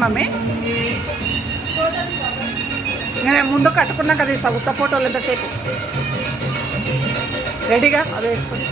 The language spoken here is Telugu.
మమ్మీ నేను ముందు కట్టుకున్నాక తీస్తా ఉత్త ఫోటోలు ఎంతసేపు రెడీగా అవి వేసుకొని